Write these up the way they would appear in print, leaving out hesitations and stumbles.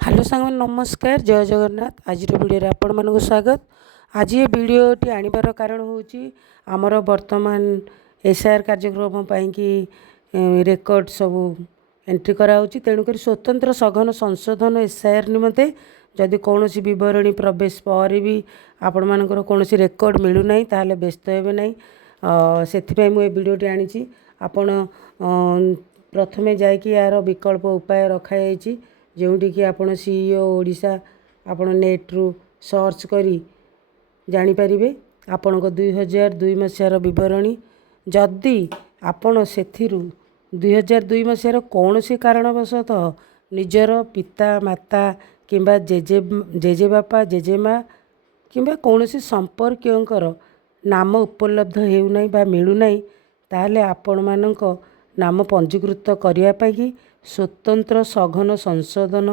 Hello सांग नमस्कार जय जगन्नाथ। आज वीडियो आपण मानक स्वागत। आज ये वीडियोटी आनिबार कारण होची आमर वर्तमान एसआईआर कार्यक्रम कि रेकर्ड सब एंट्री कराऊँच। तेणुक स्वतंत्र सघन संशोधन एसआईआर निमंते जदि कौन बरणी प्रवेश पर भी आपण मानकर कौन रेकर्ड मिलूना ताहले व्यस्त हे ना से मुझे वीडियोटी आनी आपण प्रथमे जाकि यार विकल्प उपाय रखाई जोटिकी आपण सीईओ ओडिशा आपण नेट्रु सर्च करी जानीपारे आपण 2002 मसीहार बरणी जदि आपण से 2002 मसीहार कौन सी कारणवशतः निजर पिता माता किंबा जेजे बापा जेजेमा किंबा कौन सी संपर्कीयंकर नाम उपलब्ध हेउनाई बा मिलूनाई ताहले आपण मानक नाम पंजीकृत करने स्वतंत्र सघन संशोधन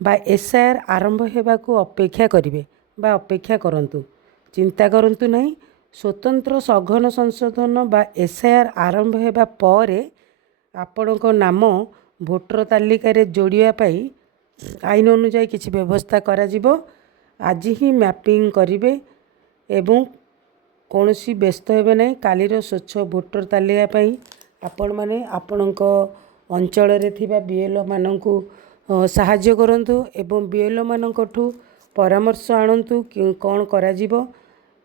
बा एसआईआर आरंभ होगाकू अपेक्षा करेंगे बा अपेक्षा करंतु। चिंता करंतु नहीं। स्वतंत्र सघन संशोधन बा एसआईआर आरंभ होगा पर आपण नाम भोटर तालिकार जोड़ाई आईन अनुजाई किसी व्यवस्था करा जिवो। आज ही मैपिंग करेंगे एवं कौन सी व्यस्त हे ना। कालीर स्वच्छ भोटर तालिका आपण माने आपणक अंचल बीएलओ मानू साहाय्य करंतु एवं बीएलओ मानकठू परामर्श आणतु कौन करा जिवो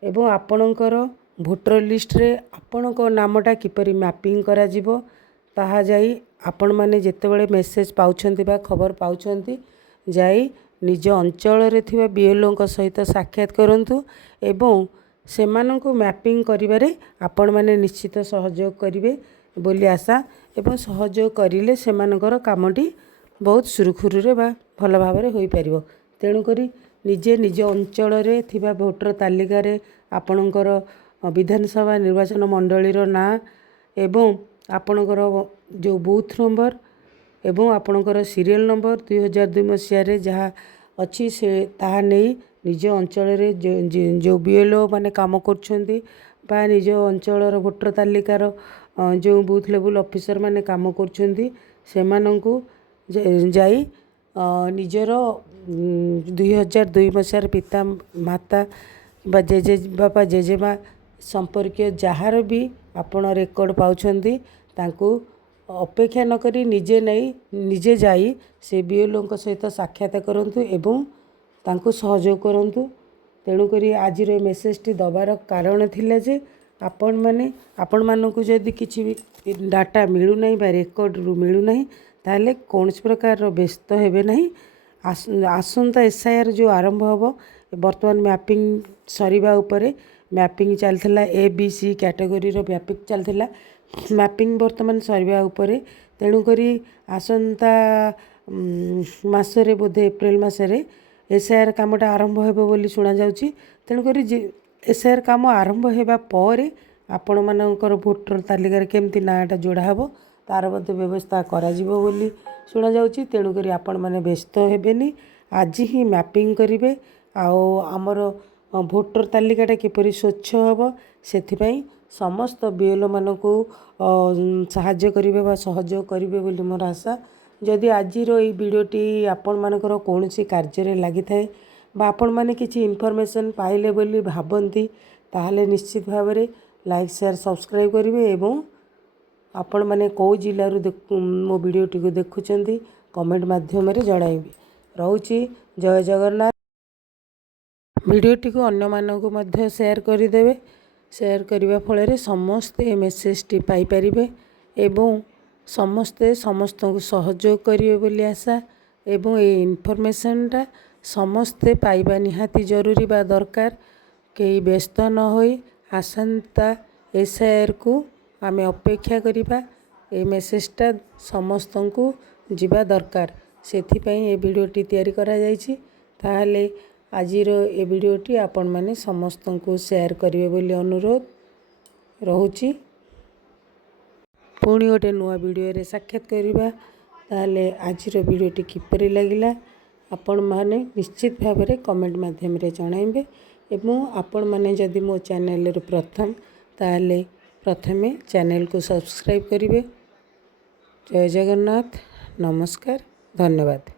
एवं आपणकर भोटर लिस्ट रे आपणक नामटा किपरि मैपिंग करा जिवो ताहा जाई आपण माने जेतेबेले मेसेज पाउछंती बा खबर पाउछंती जाई निज अंचल रे थिबा बीएलओ सहित साक्षात करंतु एवं सेमानंकु मैपिंग करिबारे आपण माने निश्चित सहयोग करिवे बोली आशा एवं सहयोग करिले सेमानकर कामटी बहुत सुरखुरु बा भल भाव हो पार। तेणुकरी निजे निज अंचल रे थिबा भोटर तालिकार आपणकर विधानसभा निर्वाचन मंडलीर ना एवं आपणकर जो बूथ नंबर एवं आपणकर सीरियल नंबर 2002 मसीह जहाँ अच्छी से ताहा नहीं निज अंचल जो बीएलओ माने काम करछंती बा निज अंचल भोटर तालिकार जो बूथ लेवल ऑफिसर माने काम करछंती सेमानंकु जाई निजर 2002 मसीहार पिता माता बा जेजे बापा जेजेमा संपर्कीय जहाँ भी आपण रेकर्ड पाउछंती तांकु अपेक्षा न करी निजे नहीं निजे जाई से बीएलओ सहित साक्षात करंतु एवं तांकु सहयोग करंतु। तेणुकरी आज मेसेजटी दबार कारण थिला जे आपण माने आपण मानकु जदि किछि भी डाटा मिलूना बा रेकर्ड रु मिलूना ताहले कौन प्रकार व्यस्त हेबे नहीं। आसंता एसआईआर जो आरंभ हम बर्तमान मैपिंग सरीबा उपरे मैपिंग चलता A B C category mapping चलता मैपिंग बर्तमान सरीबा उपरे। तेणुकरी आसंता मासरे बोधे एप्रिल मासरे एसआईआर कामटा आरंभ हेबो बोली सुना जाउची। तेणुकरी एसआईआर काम आरंभ हेबा पर आपण मानकर भोटर तालिकार केमती नाटा जोड़ा हेबो तार मध्य व्यवस्था करा जिवो बोली सुना जाउची। तेणुकरी आपण माने व्यस्त हेबेनी आज ही मैपिंग करिवे आओ आमर भोटर तालिकाटा किपरि स्वच्छ हेबो सेथिपई समस्त बीएलओ मानकु साहाय्य करिवे बा सहयोग करिवे बोली मोर आशा। जदि आजिर ई वीडियोटी आपण मानकर कौनसी कार्य रे लागि थाए बा आपण माने किछि इनफॉरमेशन पाइले बोली भाबंती ताहले निश्चित भाव में लाइक शेयर सब्सक्राइब करेंगे एवं आपण माने कौ जिलूर मो वीडियोटी को देखुंत कमेंट माध्यम जणाइबे। रोची जय जगन्नाथ। वीडियोटी को अन्य मानक मध्य शेयर करदेवे। शेयर करने फल समस्ते मेसेजटी पाइपर एवं समस्ते समस्त को सहयोग करेंगे बोली आशा एवं ये इनफॉरमेशनटा समस्ते पाइबा निहाती जरूरी बा दरकार। कई व्यस्त न होई आसंता एसआईआर को आमे अपेक्षा करिबा ए मेसेजटा समस्त को जीवा दरकार सेथिपई ए वीडियोटी तैयारी करा जायछि। ताहले आजिर ए वीडियोटी आपण माने समस्त को शेयर करिवे बोली अनुरोध रहुछि। पुणी गोटे नुआ वीडियो रे साक्षात करिबा। ताहले आजिर वीडियोटी किपरि लागिला आपण माने निश्चित भाव में कमेंट माध्यम रे जणाइबे एवं आपण माने जदि मो चैनल रे प्रथम ताहले प्रथमे चैनल को सब्सक्राइब करिवे। जय जगन्नाथ। नमस्कार। धन्यवाद।